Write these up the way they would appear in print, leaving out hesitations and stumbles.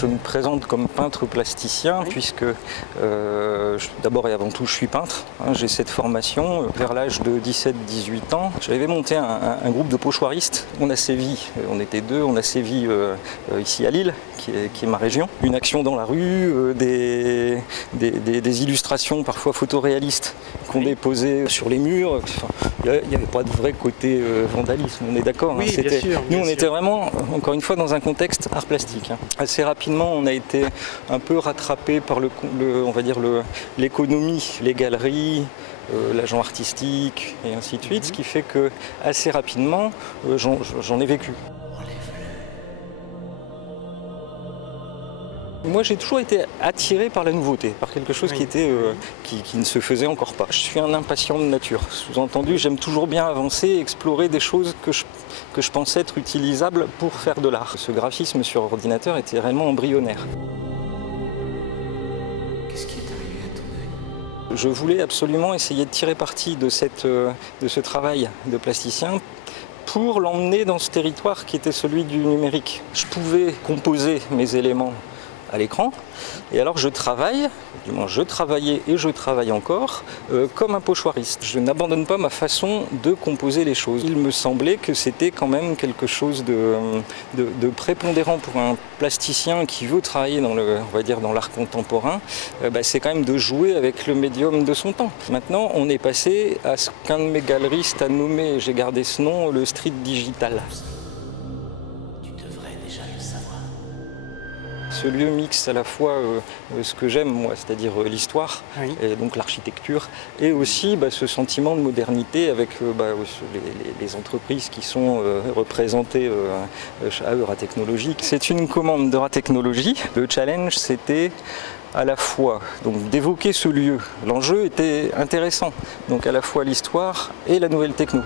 Je me présente comme peintre plasticien puisque d'abord et avant tout je suis peintre. J'ai cette formation. Vers l'âge de 17-18 ans, j'avais monté un groupe de pochoiristes. On a sévi, on était deux, on a sévi ici à Lille, qui est ma région. Une action dans la rue, des illustrations parfois photoréalistes qu'on déposait sur les murs. Enfin, il n'y avait pas de vrai côté vandalisme, on est d'accord. Oui, bien sûr. Nous, on était vraiment, encore une fois, dans un contexte art plastique. Assez rapidement, on a été un peu rattrapé par on va dire l'économie, les galeries, l'agent artistique et ainsi de suite, ce qui fait que assez rapidement, j'en ai vécu. Moi, j'ai toujours été attiré par la nouveauté, par quelque chose qui ne se faisait encore pas. Je suis un impatient de nature. Sous-entendu, j'aime toujours bien avancer, explorer des choses que je pensais être utilisables pour faire de l'art. Ce graphisme sur ordinateur était réellement embryonnaire. Qu'est-ce qui est arrivé à ton œil? Je voulais absolument essayer de tirer parti de ce travail de plasticien pour l'emmener dans ce territoire qui était celui du numérique. Je pouvais composer mes éléments à l'écran, et alors je travaille, du moins je travaillais et je travaille encore, comme un pochoiriste. Je n'abandonne pas ma façon de composer les choses. Il me semblait que c'était quand même quelque chose de prépondérant pour un plasticien qui veut travailler dans on va dire dans l'art contemporain, c'est quand même de jouer avec le médium de son temps. Maintenant, on est passé à ce qu'un de mes galeristes a nommé, j'ai gardé ce nom, le street digital. Ce lieu mixe à la fois ce que j'aime moi, c'est-à-dire l'histoire, et donc l'architecture, et aussi ce sentiment de modernité avec les entreprises qui sont représentées à Euratechnologie. C'est une commande d'Euratechnologie. Le challenge, c'était à la fois d'évoquer ce lieu. L'enjeu était intéressant, donc à la fois l'histoire et la nouvelle techno.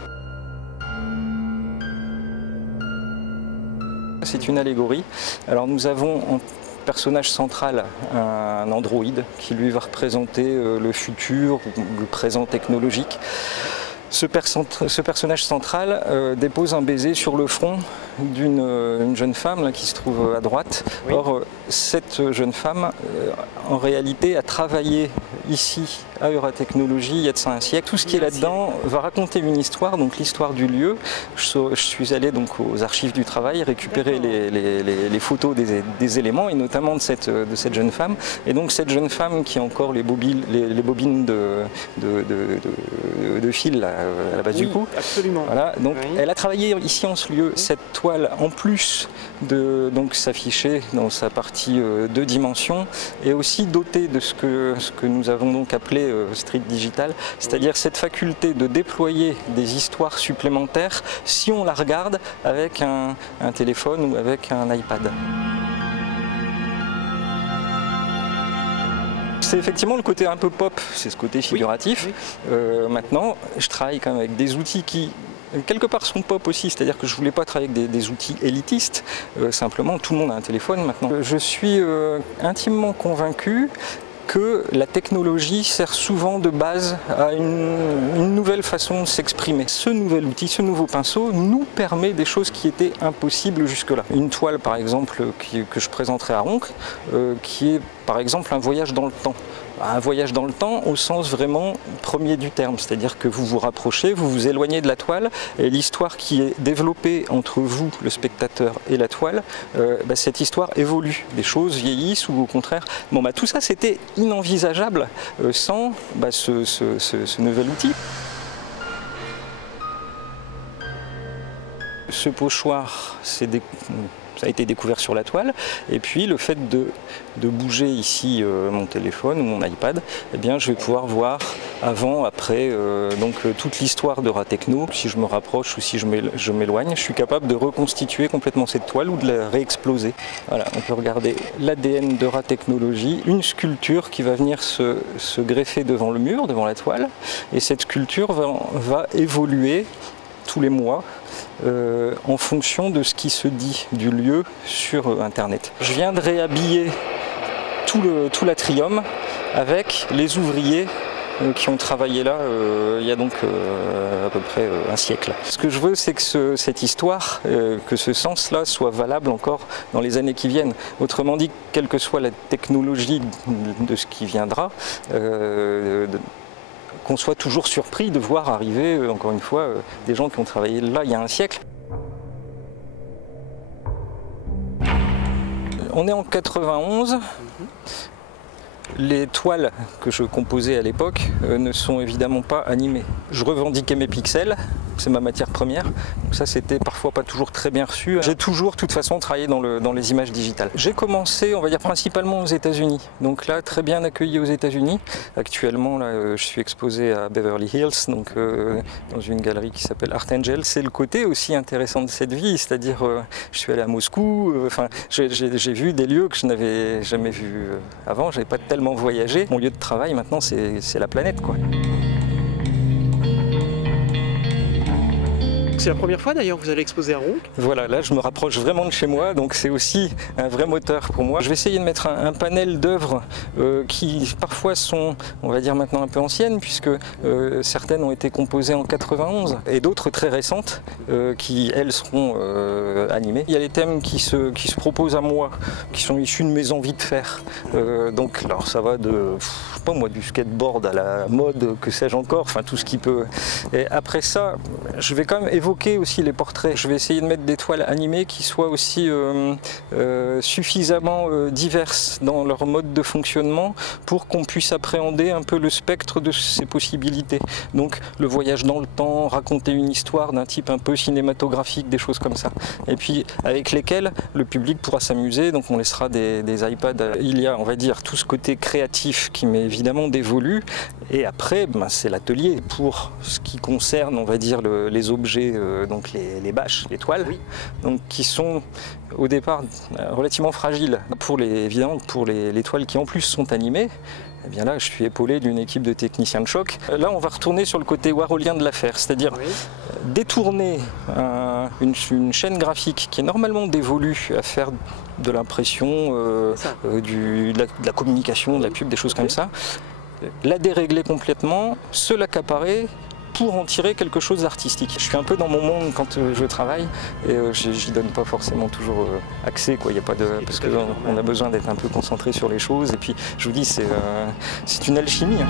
C'est une allégorie. Alors nous avons en personnage central un androïde qui lui va représenter le futur ou le présent technologique. Ce personnage central dépose un baiser sur le front d'une jeune femme qui se trouve à droite. Oui. Or, cette jeune femme, en réalité, a travaillé ici à Euratechnologie il y a de ça un siècle. Tout ce qui est là-dedans va raconter une histoire, donc l'histoire du lieu. Je suis allé donc aux archives du travail récupérer les photos des éléments et notamment de cette jeune femme. Et donc cette jeune femme qui a encore les bobines de fil là, à la base du cou. Absolument. Voilà, donc elle a travaillé ici en ce lieu. Cette toile, en plus de s'afficher dans sa partie 2 dimensions, est aussi dotée de ce que nous avons donc appelé street digital, c'est-à-dire cette faculté de déployer des histoires supplémentaires si on la regarde avec un téléphone ou avec un iPad. C'est effectivement le côté un peu pop, c'est ce côté figuratif. Maintenant, je travaille quand même avec des outils qui, quelque part, sont pop aussi, c'est-à-dire que je ne voulais pas travailler avec des outils élitistes, simplement tout le monde a un téléphone maintenant. Je suis intimement convaincu que la technologie sert souvent de base à une nouvelle façon de s'exprimer. Ce nouvel outil, ce nouveau pinceau nous permet des choses qui étaient impossibles jusque-là. Une toile par exemple que je présenterai à Ronc, qui est par exemple un voyage dans le temps. Un voyage dans le temps au sens vraiment premier du terme, c'est-à-dire que vous vous rapprochez, vous vous éloignez de la toile et l'histoire qui est développée entre vous, le spectateur, et la toile, cette histoire évolue. Des choses vieillissent ou au contraire. Bon, tout ça c'était inenvisageable sans ce nouvel outil. Ce pochoir, ça a été découvert sur la toile, et puis le fait de bouger ici mon téléphone ou mon iPad, eh bien je vais pouvoir voir avant, après, toute l'histoire d'Euratechno. Si je me rapproche ou si je m'éloigne, je suis capable de reconstituer complètement cette toile ou de la réexploser. Voilà, on peut regarder l'ADN d'Euratechnologie, une sculpture qui va venir se greffer devant le mur, devant la toile, et cette sculpture va évoluer tous les mois en fonction de ce qui se dit du lieu sur Internet. Je viens de réhabiller tout l'atrium avec les ouvriers qui ont travaillé là il y a donc à peu près un siècle. Ce que je veux, c'est que cette histoire, que ce sens-là soit valable encore dans les années qui viennent. Autrement dit, quelle que soit la technologie de ce qui viendra, qu'on soit toujours surpris de voir arriver, encore une fois, des gens qui ont travaillé là il y a un siècle. On est en 91. Les toiles que je composais à l'époque ne sont évidemment pas animées. Je revendiquais mes pixels, c'est ma matière première, donc ça c'était parfois pas toujours très bien reçu. J'ai toujours, de toute façon, travaillé dans les images digitales. J'ai commencé, on va dire, principalement aux États-Unis, donc là très bien accueilli aux États-Unis. Actuellement, là, je suis exposé à Beverly Hills, donc dans une galerie qui s'appelle Art Angel. C'est le côté aussi intéressant de cette vie, c'est-à-dire je suis allé à Moscou, j'ai vu des lieux que je n'avais jamais vus avant, j'avais pas tellement voyagé. Mon lieu de travail maintenant c'est la planète, quoi. C'est la première fois d'ailleurs que vous allez exposer à Ronques. Voilà, là je me rapproche vraiment de chez moi, donc c'est aussi un vrai moteur pour moi. Je vais essayer de mettre un panel d'œuvres qui parfois sont, on va dire maintenant un peu anciennes, puisque certaines ont été composées en 91 et d'autres très récentes qui elles seront animées. Il y a les thèmes qui se proposent à moi, qui sont issus de mes envies de faire. Donc alors ça va de, je sais pas moi, du skateboard à la mode, que sais-je encore, enfin tout ce qui peut. Et après ça, je vais quand même évoquer aussi les portraits. Je vais essayer de mettre des toiles animées qui soient aussi suffisamment diverses dans leur mode de fonctionnement pour qu'on puisse appréhender un peu le spectre de ces possibilités. Donc le voyage dans le temps, raconter une histoire d'un type un peu cinématographique, des choses comme ça. Et puis avec lesquelles le public pourra s'amuser, donc on laissera des iPads. Il y a, on va dire, tout ce côté créatif qui m'est évidemment dévolu. Et après, ben, c'est l'atelier pour ce qui concerne, on va dire, les objets, donc les bâches, les toiles, oui. Donc, qui sont au départ relativement fragiles. Évidemment, pour les toiles qui en plus sont animées, eh bien là, je suis épaulé d'une équipe de techniciens de choc. Là, on va retourner sur le côté warholien de l'affaire, c'est-à-dire détourner une chaîne graphique qui est normalement dévolue à faire de l'impression, de la communication, de la pub, des choses comme ça, la dérégler complètement, se l'accaparer pour en tirer quelque chose d'artistique. Je suis un peu dans mon monde quand je travaille et j'y donne pas forcément toujours accès, quoi. Il y a pas de, parce qu'on a besoin d'être un peu concentré sur les choses et puis je vous dis c'est une alchimie, hein.